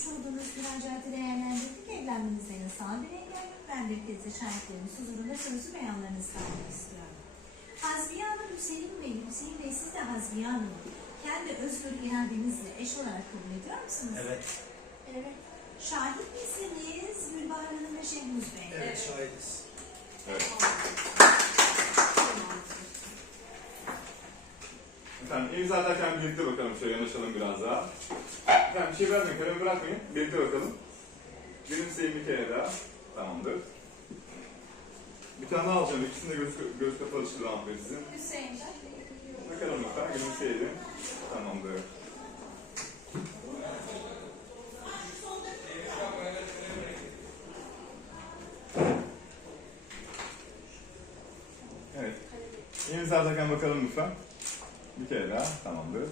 yapmış olduğunuz müracaatı değerlendirdik. Evlenmenize yasal bir engel yok. Ben bir kez de şahitlerimiz huzurunda sözü beyanlarınızı almak istiyorum. Hazbiye Hanım Hüseyin Bey, Hüseyin Bey siz de Hazbiye Hanım kendi özgür iradenizle eş olarak kabul ediyor musunuz? Evet. Evet. Şahit misiniz Gülbahar Hanım ve Şehmuz Bey? Evet, şahidiz. Evet. Efendim imza atarken birlikte bakalım şöyle yanaşalım biraz daha. Efendim bir şey bırakmayın, kalemi bırakmayın. Birlikte bakalım. Gülümseyin bir kere daha. Tamamdır. Bir tane daha alacağım. İkisini de göz, göz kapalı çıkılan sizin. Hüseyin Bakalım lütfen, gülümseyelim. Tamamdır. Evet. İmza atarken bakalım lütfen. Bir kere daha. Tamamdır.